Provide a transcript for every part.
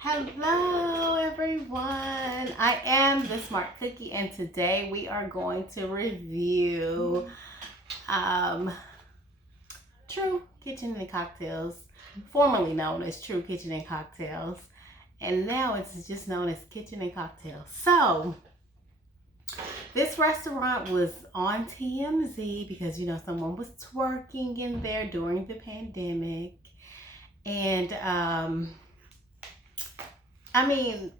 Hello everyone, I am the Smart Cookie and today we are going to review True Kitchen and Cocktails, formerly known as True Kitchen and Cocktails, and now it's just known as Kitchen and Cocktails. So this restaurant was on TMZ because someone was twerking in there during the pandemic, and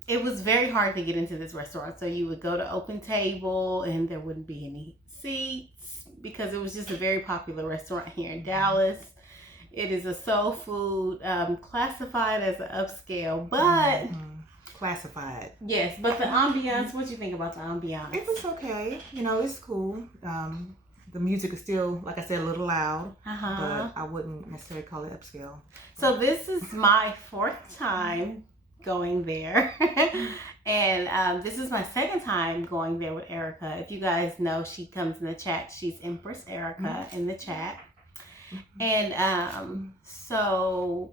it was very hard to get into this restaurant. So you would go to Open Table and there wouldn't be any seats because it was just a very popular restaurant here in Dallas. It is a soul food, classified as an upscale, but... Classified. Yes, but the ambiance, what do you think about the ambiance? It was okay. It's cool. The music is still, like I said, a little loud, but I wouldn't necessarily call it upscale. So this is my fourth time going there and this is my second time going there with Erica. If you guys know, she comes in the chat. She's Empress Erica in the chat. And so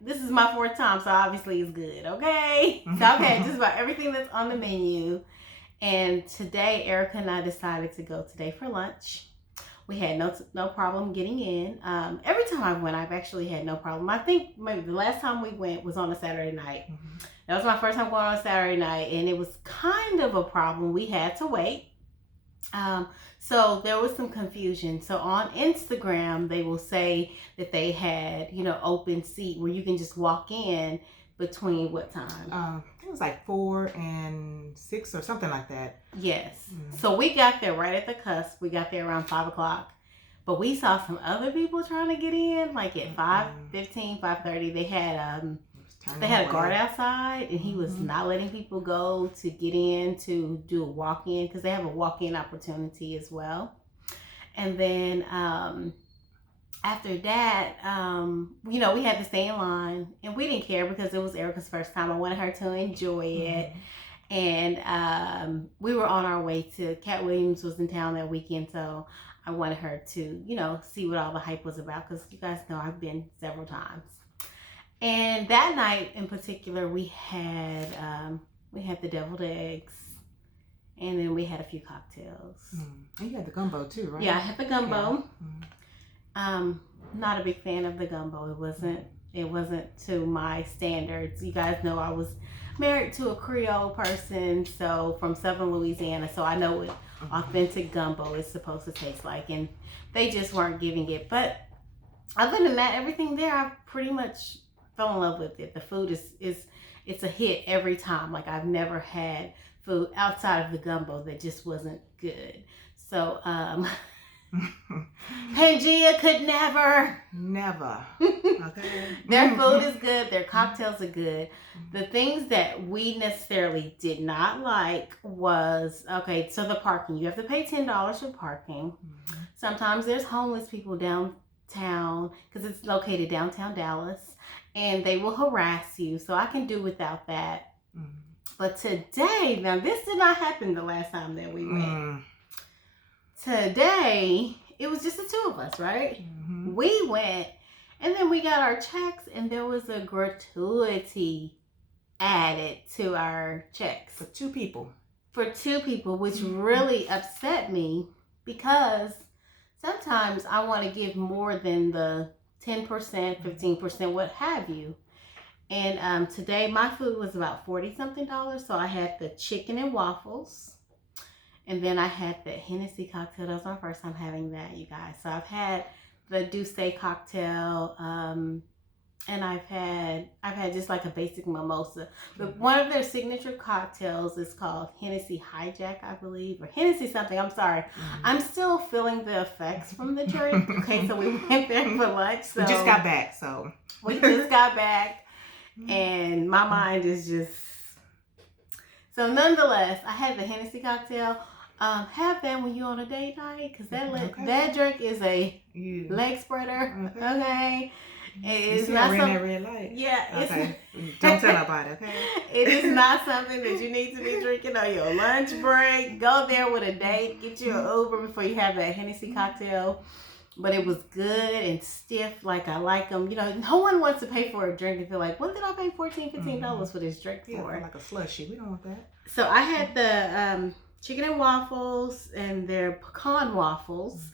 this is my fourth time, so obviously it's good. Okay, so I've had just about everything that's on the menu, and today Erica and I decided to go today for lunch. We had no problem getting in. Every time I went, I've actually had no problem. I think maybe the last time we went was on a Saturday night. That was my first time going on a Saturday night, and it was kind of a problem. We had to wait. So there was some confusion. So on Instagram, they will say that they had, open seat where you can just walk in between what time? It was like 4 and 6 or something like that. Yes. So we got there right at the cusp. We got there around 5 o'clock. But we saw some other people trying to get in, like at 5:15, 5:30. They had a guard outside, and he was not letting people go to get in to do a walk-in, because they have a walk-in opportunity as well. And then after that, we had to stay in line, and we didn't care because it was Erica's first time. I wanted her to enjoy it. And we were on our way to, Cat Williams was in town that weekend, so I wanted her to, see what all the hype was about, because you guys know I've been several times. And that night in particular, we had the deviled eggs, and then we had a few cocktails. And you had the gumbo too, right? Yeah, I had the gumbo. Not a big fan of the gumbo. It wasn't to my standards. You guys know I was married to a Creole person, so from Southern Louisiana, so I know what authentic gumbo is supposed to taste like, and they just weren't giving it. But other than that, everything there, I pretty much fell in love with it. The food it's a hit every time. Like, I've never had food outside of the gumbo that just wasn't good. So Pangea could never. Okay. Their food is good. Their cocktails are good. The things that we necessarily did not like was, so the parking. You have to pay $10 for parking. Sometimes there's homeless people downtown, because it's located downtown Dallas, and they will harass you. So I can do without that. But today, now this did not happen the last time that we went. Today, it was just the two of us, right? We went, and then we got our checks, and there was a gratuity added to our checks. For two people, which really upset me, because sometimes I want to give more than the 10%, 15%, what have you. And today my food was about $40-something. So I had the chicken and waffles, and then I had the Hennessy cocktail. That was my first time having that, you guys. So I've had the Douce cocktail, and I've had just like a basic mimosa. But one of their signature cocktails is called Hennessy Hijack, I believe, or Hennessy something. I'm sorry. I'm still feeling the effects from the drink. Okay, so we went there for lunch. So we just got back. And my mind is just... So nonetheless, I had the Hennessy cocktail. Have that when you're on a date night, because that drink is a leg spreader. Okay. It's not something. That red light. Yeah. Okay. Don't tell nobody. Okay. It is not something that you need to be drinking on your lunch break. Go there with a date. Get you an Uber before you have that Hennessy cocktail. but it was good and stiff. Like I like them. You know, no one wants to pay for a drink and feel like, what did I pay $14-15 for this drink for? Yeah, like a slushie. We don't want that. So I had the chicken and waffles and their pecan waffles.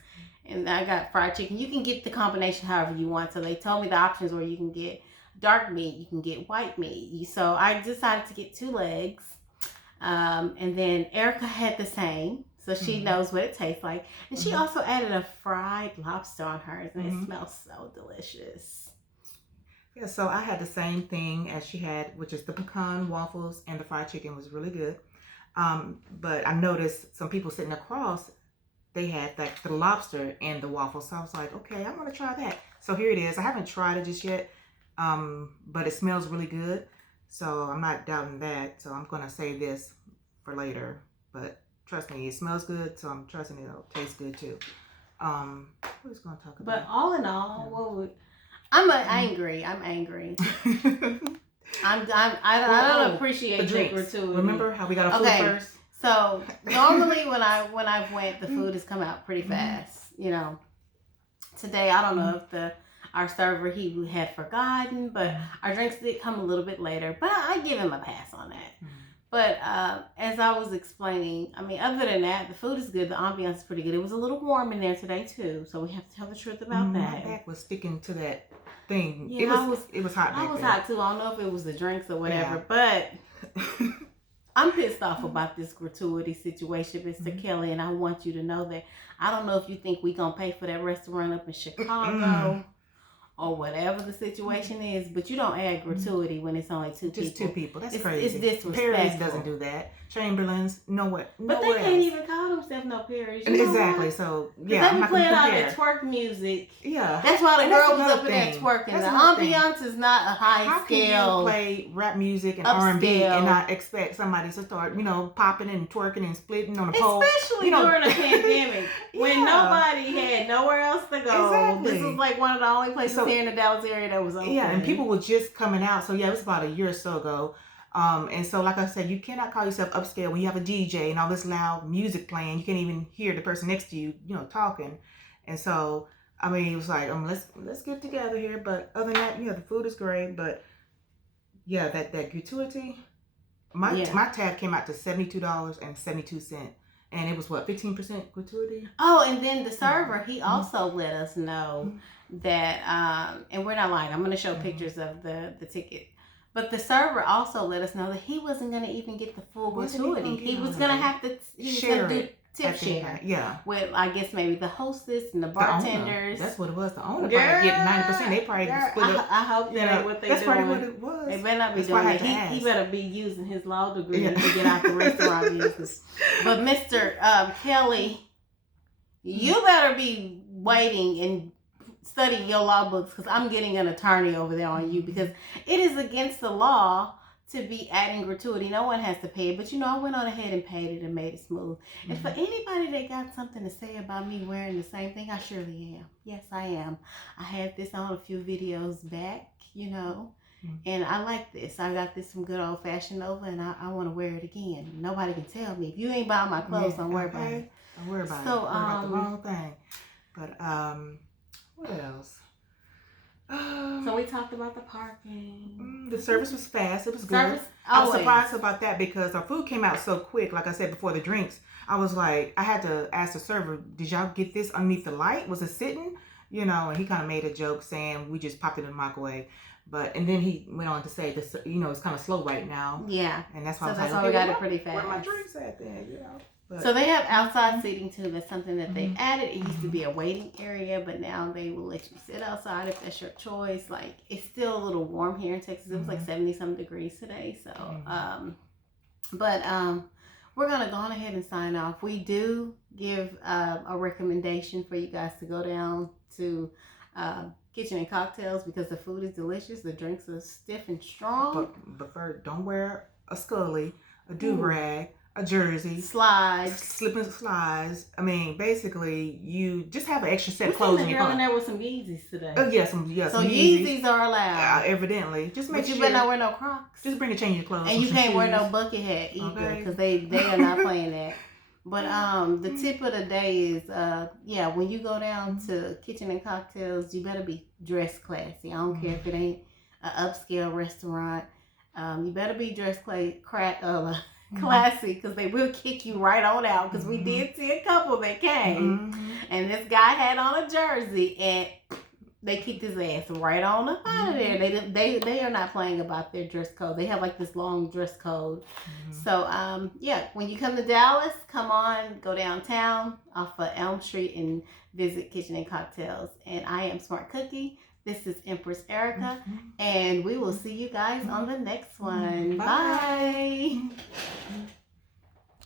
And I got fried chicken. You can get the combination however you want. So they told me the options where you can get dark meat, you can get white meat. So I decided to get 2 legs. And then Erica had the same. So she knows what it tastes like. And she also added a fried lobster on hers. And it smells so delicious. Yeah, so I had the same thing as she had, which is the pecan waffles, and the fried chicken was really good. But I noticed some people sitting across, they had like the lobster and the waffles. So I was like, okay, I'm going to try that. So here it is. I haven't tried it just yet, but it smells really good. So I'm not doubting that. So I'm going to save this for later. But trust me, it smells good. So I'm trusting it'll taste good too. What is going to talk about? But all in all, I'm angry. I don't appreciate the gratuity. Remember how we got our food first? So normally when I went, the food has come out pretty fast. You know, today I don't know if our server he had forgotten, but our drinks did come a little bit later. But I give him a pass on that. But as I was explaining, I mean, other than that, the food is good. The ambiance is pretty good. It was a little warm in there today too, so we have to tell the truth about that. My back was sticking to that thing. Yeah, it was hot. I was hot too. I don't know if it was the drinks or whatever, but I'm pissed off about this gratuity situation, Mr. Kelly, and I want you to know that I don't know if you think we gonna pay for that restaurant up in Chicago or whatever the situation is, but you don't add gratuity when it's only 2 people. Just 2 people. That's crazy. It's disrespectful. Perry's doesn't do that. Chamberlain's, but they can't even call themselves no Perry's. Exactly. So yeah, they be playing all that twerk music. Yeah, that's why the girl was up in there twerking. The ambiance is not a high scale. How can you play rap music and R&B and not expect somebody to start, popping and twerking and splitting on the pole? Especially during a pandemic when nobody had nowhere else to go. Exactly. This was like one of the only places here in the Dallas area that was open. Yeah, and people were just coming out. So yeah, it was about a year or so ago. And so, like I said, you cannot call yourself upscale when you have a DJ and all this loud music playing. You can't even hear the person next to you, talking. And so, I mean, it was like, let's get together here. But other than that, the food is great. But yeah, that gratuity, my tab came out to $72.72, and it was what, 15% gratuity. Oh, and then the server, he also let us know that, and we're not lying. I'm going to show pictures of the ticket. But the server also let us know that he wasn't going to even get the full gratuity. He was going to have to do tip share. Yeah. With, I guess, maybe the hostess and the bartenders. That's what it was. The owner probably get 90%. They probably split up. I hope that ain't what they doing. That's probably what it was. They better not be doing it. He better be using his law degree to get out the restaurant business. But Mr. Kelly, you better be waiting and studying your law books, because I'm getting an attorney over there on you, because it is against the law to be adding gratuity. No one has to pay it, but I went on ahead and paid it and made it smooth. And for anybody that got something to say about me wearing the same thing, I surely am. Yes, I am. I had this on a few videos back, and I like this. I got this from good old fashioned Nova, and I want to wear it again. Nobody can tell me. If you ain't buying my clothes, don't worry about it. Don't worry about it. Don't worry about the wrong thing. But what else? So we talked about the parking. The service was fast. It was good. I was surprised about that because our food came out so quick. Like I said before, the drinks. I was like, I had to ask the server, did y'all get this underneath the light? Was it sitting? And he kind of made a joke saying we just popped it in the microwave. And then he went on to say this, it's kind of slow right now. Yeah. And that's why I was like, we got it pretty fast. Where my drinks at then? But, so they have outside seating too. That's something that they added. It used to be a waiting area, but now they will let you sit outside if that's your choice. Like, it's still a little warm here in Texas. It was like 70-some degrees today. So, we're going to go on ahead and sign off. We do give a recommendation for you guys to go down to Kitchen and Kocktails because the food is delicious. The drinks are stiff and strong. But don't wear a scully, a do-rag, a jersey, slides, slipping slides. I mean, basically, you just have an extra set of clothes in your car. In there with some Yeezys today. Oh yeah, some Yeezys are allowed. Evidently, just make sure. But you better not wear no Crocs. Just bring a change of clothes. And you can't wear no bucket hat either because they are not playing that. But the tip of the day is when you go down to Kitchen and Cocktails, you better be dressed classy. I don't care if it ain't an upscale restaurant. You better be dressed classy, because they will kick you right on out, because we did see a couple that came and this guy had on a jersey and they kicked his ass right on up out of there. They are not playing about their dress code. They have like this long dress code. So when you come to Dallas, come on, go downtown off of Elm Street and visit Kitchen and Cocktails. And I am Smart Cookie. This is Empress Erica, and we will see you guys on the next one. Bye.